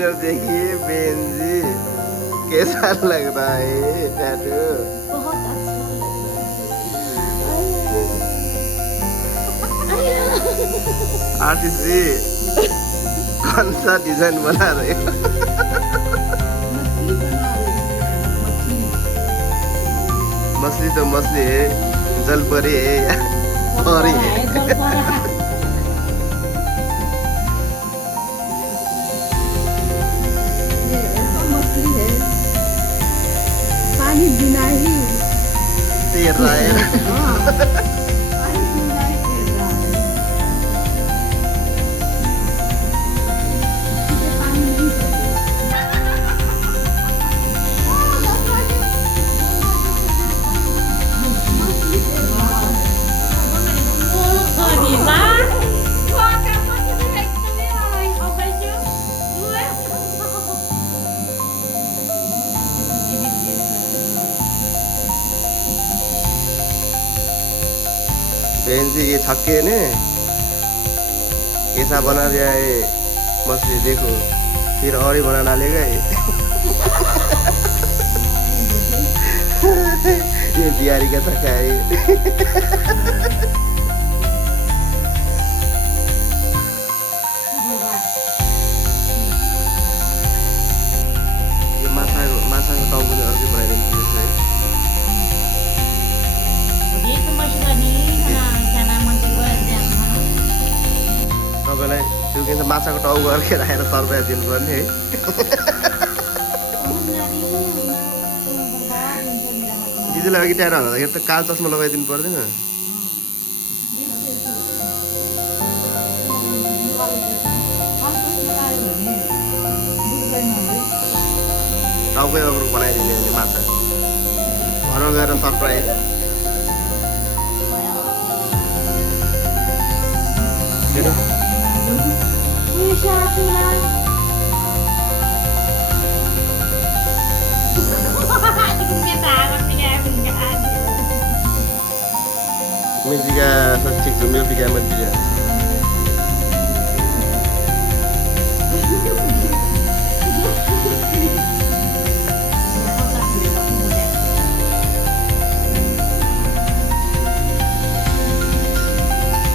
Dinner देखिए बहन जी, कैसा लग रहा है टैटू? बहुत अच्छा लग रहा है। आशीष जी कौन सा डिजाइन बना रहे हो? मछली बना रही है, मछली। मछली तो मछली है, जलपरी है या परी है? जलपरा है। ये ऐसा मछली है, पानी बिना ही तैर रहा है। हाँ, पानी बिना ही तैर रहा है। इसे पानी नहीं चाहिए। मछली तैर रहा है। बहन जी ये छक्के ने कैसा बना दिया है मछली, देखो फिर और ही बना डालेगा ये। ये बिहारी का छक्का है ये। यो माछाको टाउको चाहिँ अर्कै बनाइदिनु पर्छ है। तपाईँलाई त्यो के भन्छ माछाको टाउको अर्कै राखेर सर्प्राइज दिनुपर्ने है। दिदीलाई अघि टाढा हुँदाखेरि त कालो चस्मा लगाइदिनु पर्दैन? टाउकै अरू बनाइदिने भने माछा घरमा गएर surprise. Musica sastik tu musica mati ya.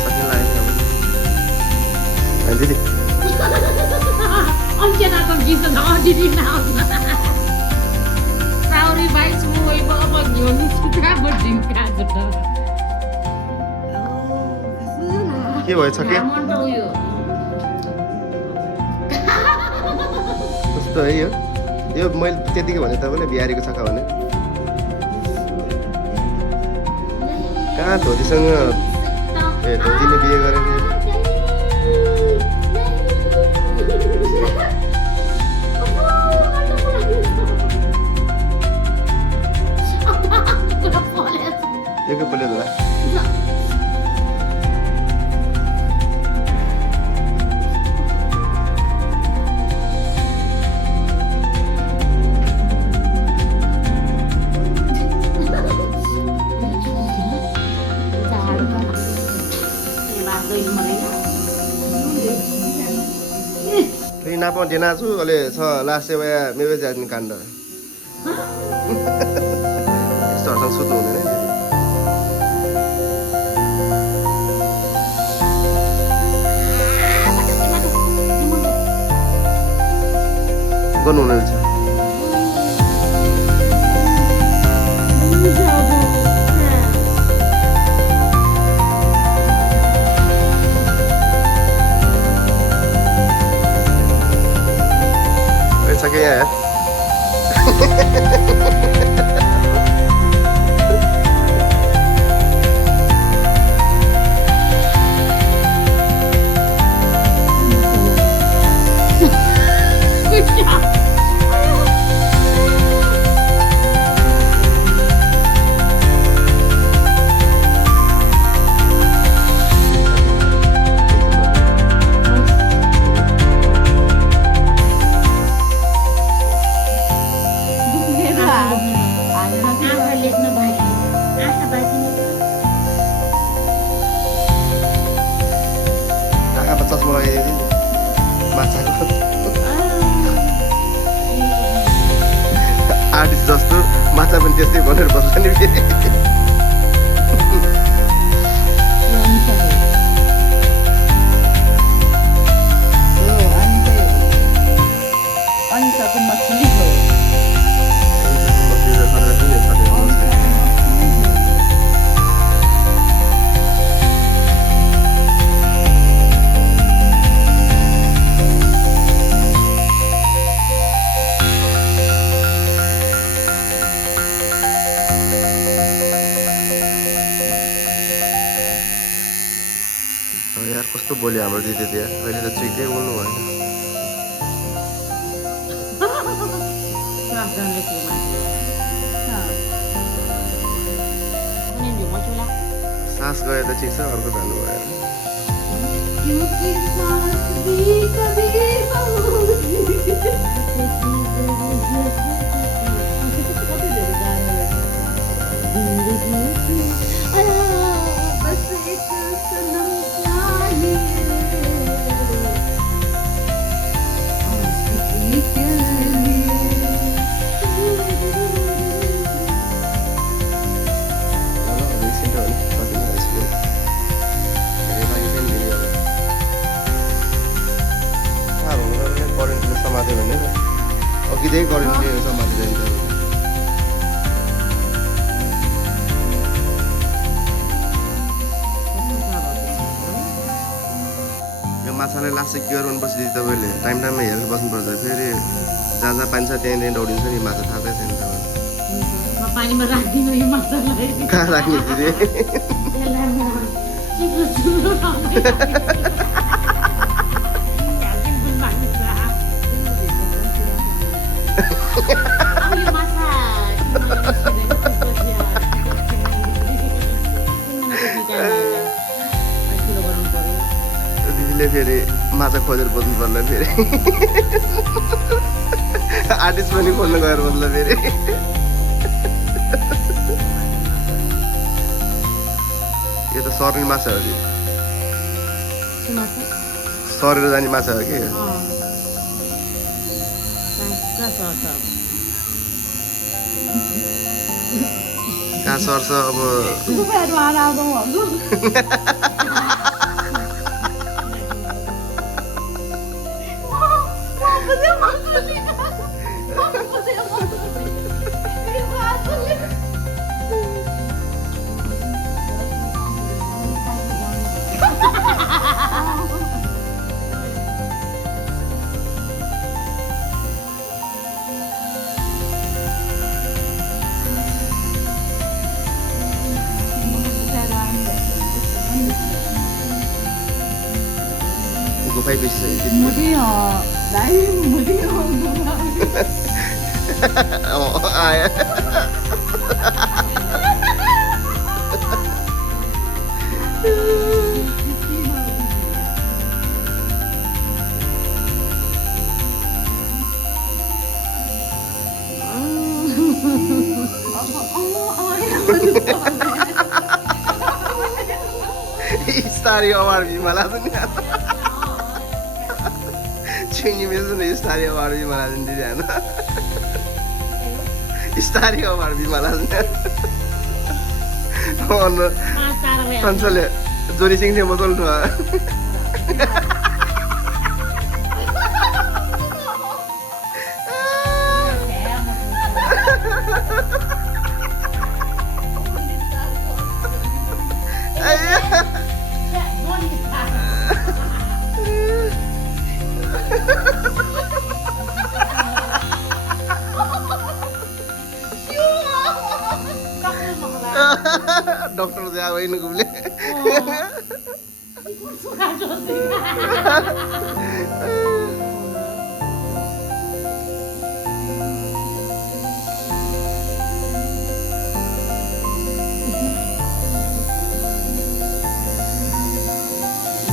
Sakit lain kamu. Nanti. Ông chưa nào còn gì sao đó đi đi nào. Sao đi bay xuôi vợ bằng nhiều lúc chúng ta mới dính cả rồi đó. के भयो छक्के? कस्तो है यो मैले त्यतिकै भने तपाईँलाई बिहारीको छक्का भने कहाँ धोतीसँग ए धोतीले बिहे गरेको एकै पल्यो होला। Napa dia nasu oleh so last saya mewe jadi kanda. Start sang sudu ni. Gonu nel. Sakit ya. Good job. माछा पनि त्यस्तै भनेर बस्छ नि फेरि अनिताको मछली हो यार कस्तो बोल्यो हाम्रो दिदी त्यहाँ अहिले त चुइकै बोल्नु भएन सास गए त ठिक छ अर्को जानु भएन क्योंकि सास भी कभी बस एक सनम चाहिए आशिकी के लिए करेन्टले समात्यो भने अघिदेखि करेन्टले समाति जान्छ यो माछालाई लास्ट चाहिँ केयर गर्नुपर्छ दिदी तपाईँले टाइम टाइममा हेरेर बस्नुपर्छ फेरि जहाँ जहाँ पानी छ त्यहीँ दौडिन्छ नि माछा थाहा छैन तपाईँलाई पानीमा राखिदिनु यो माछालाई कहाँ राख्ने दिदी यसलाई म चुप्रो चुप्रो दिदीले फेरि माछा खोजेर बस्नु पर्ला फेरि आर्टिस्ट पनि खोल्नु गएर बस्ला फेरि यो त सर्ने माछा हो कि सरेर जाने माछा हो कि कहाँ सर्छ अब गुफाइ बेसी छ मुझे नहीं मुझे आयो Istari awar भी मला सुन चुनी में सुन istari awar भी मला सुन दिया ना istari awar भी मला सुन और पंचले जोरी सिंह ने बोतल तो डॉक्टर से आवे in गुबले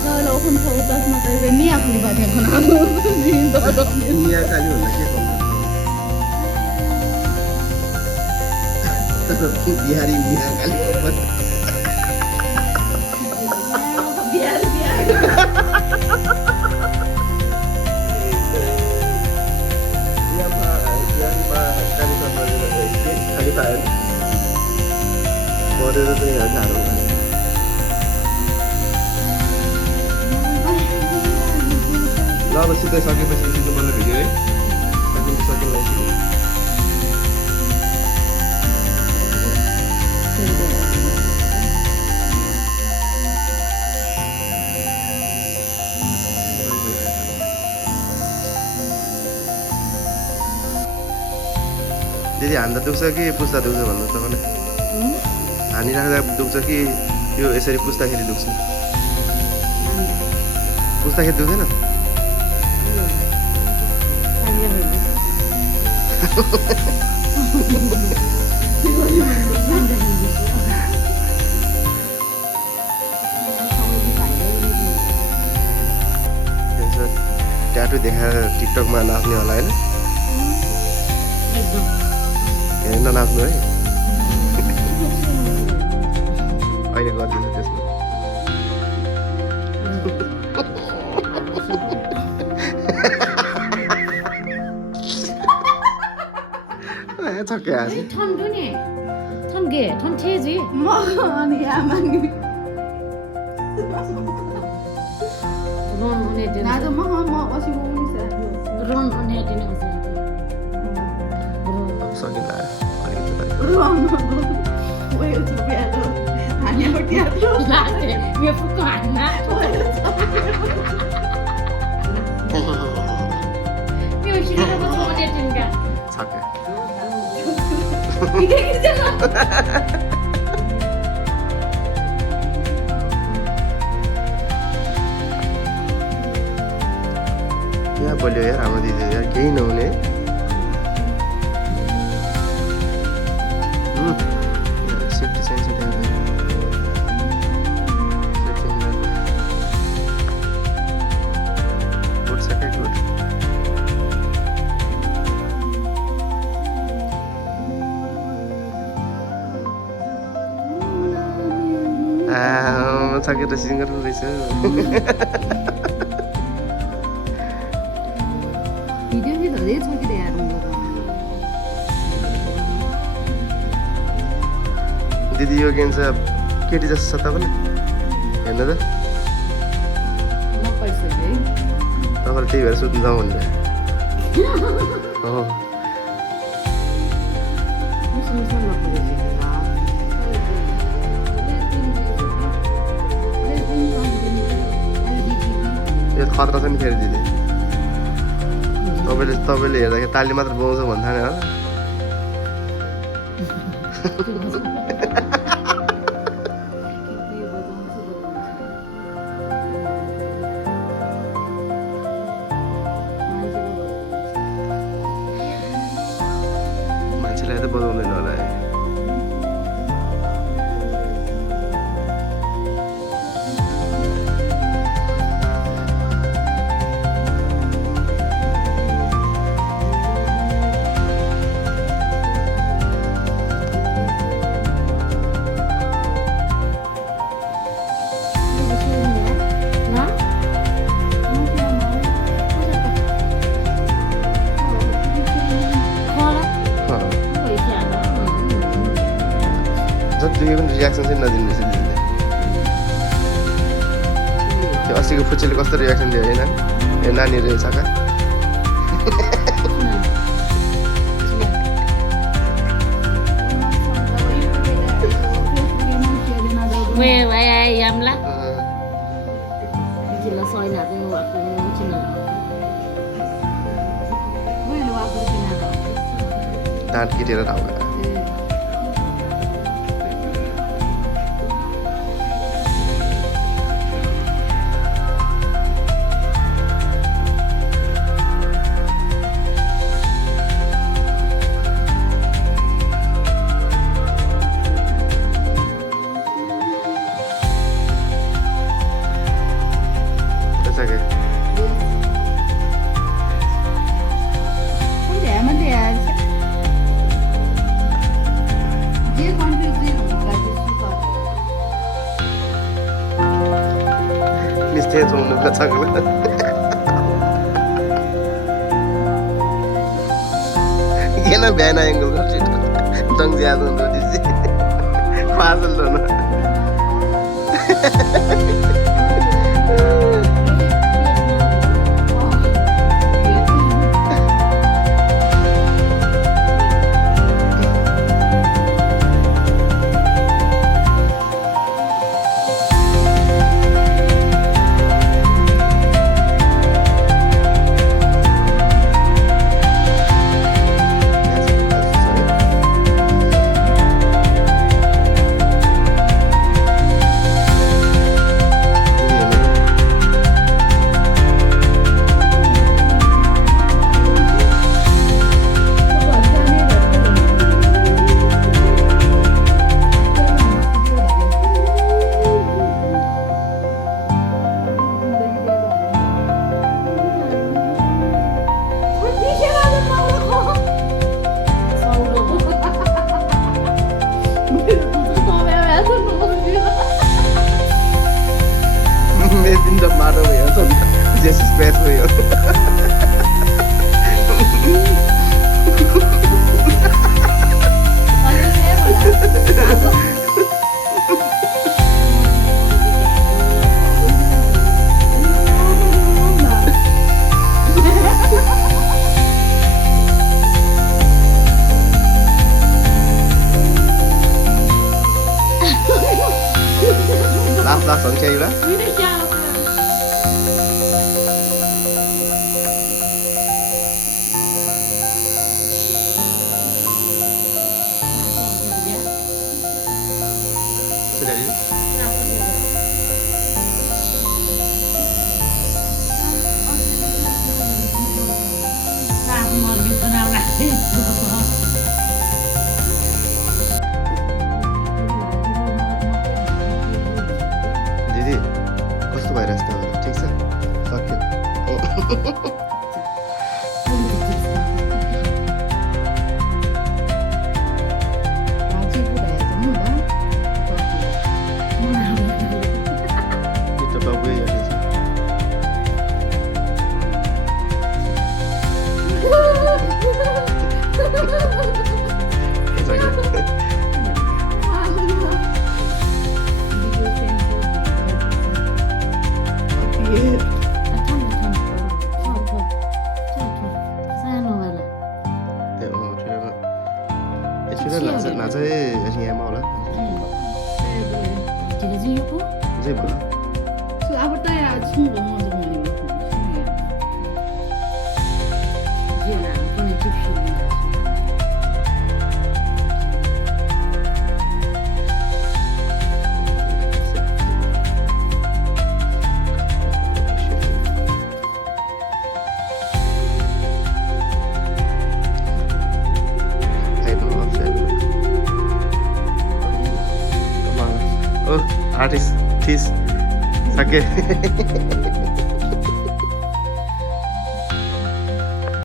kalau pun sautas mata ini aku libatkan kan aku di dorong दुनिया खाली होला के कम बिहारी मिया खाली biar biar या बिहारी मा खाली परेर चाहिँ गाह्रो भयो ल अब सिधै सकेपछि सिधै मलाई भिडियो है सकिँदैन दिदी हान्दा दुख्छ कि पुस्दा दुख्छ भन्नु तपाईँलाई हानिराख्दा दुख्छ कि यो यसरी पुस्दाखेरि दुख्छ पुस्दाखेरि दुख्दैन ट्याटु देखाएर टिकटकमा नाच्ने होला होइन हेरेर ननाच्नु है अहिले गरिदिन्छु त्यसमा छक्कै हाँसे ठान्डो नि ठान्गे ठान्थेजी म अनि आमानी रन हुने दिन नाद म असी मोनी छ रन हुने दिन सकिँला रन ओए छ बेरो हामी बटिया लास्टे यो फुको हान्ना यो शिराको छोटे दिनका छक्कै यहाँ बोल्यो यार हाम्रो दिदी यार केही नहुने सेफ्टी चाहिन्छ गुड सके गुड सकेर सिङ्गर रहेछ भिडियो चाहिँ धरै छ कि यार दिदी यो गेम चाहिँ केटी जस्तो छ तपाईँलाई हेर्नु त तपाईँले त्यही भएर सुत्नु जाउँ भनेर यो खतरा छ नि फेरि दिदी तपाईँले हेर्दाखेरि ताली मात्र पाउँछ भन्नु थाल्यो होला मान्छेलाई त बजाउँदैन होला है जतिको पनि रियाक्सन चाहिँ नदिनु रहेछ दिदीले त्यो अस्तिको फुच्चीले कस्तो रियाक्सन दियो होइन ए नानी रहेछ का way way yamla gila soy na ko waktu china मैले वापस किन डाँट किटेर ढाउका निश्चय मुखा छगला ये ना बिहान एंगल का ट्रीट दंग ज्यादा होता है Barcelona. Made in the matter way or something. Just space way. Last song chơi đó. Sudah ini. दिदी कस्तो भइरहेछ तपाईँलाई ठिक छ सक्यो त्यो त बाबु हेरेछ 나저에 여신이 해먹을래? 이제 뭐야? 그 아버따야 총 너무 정말 지연아 보내줍시오. artist, tease, sake.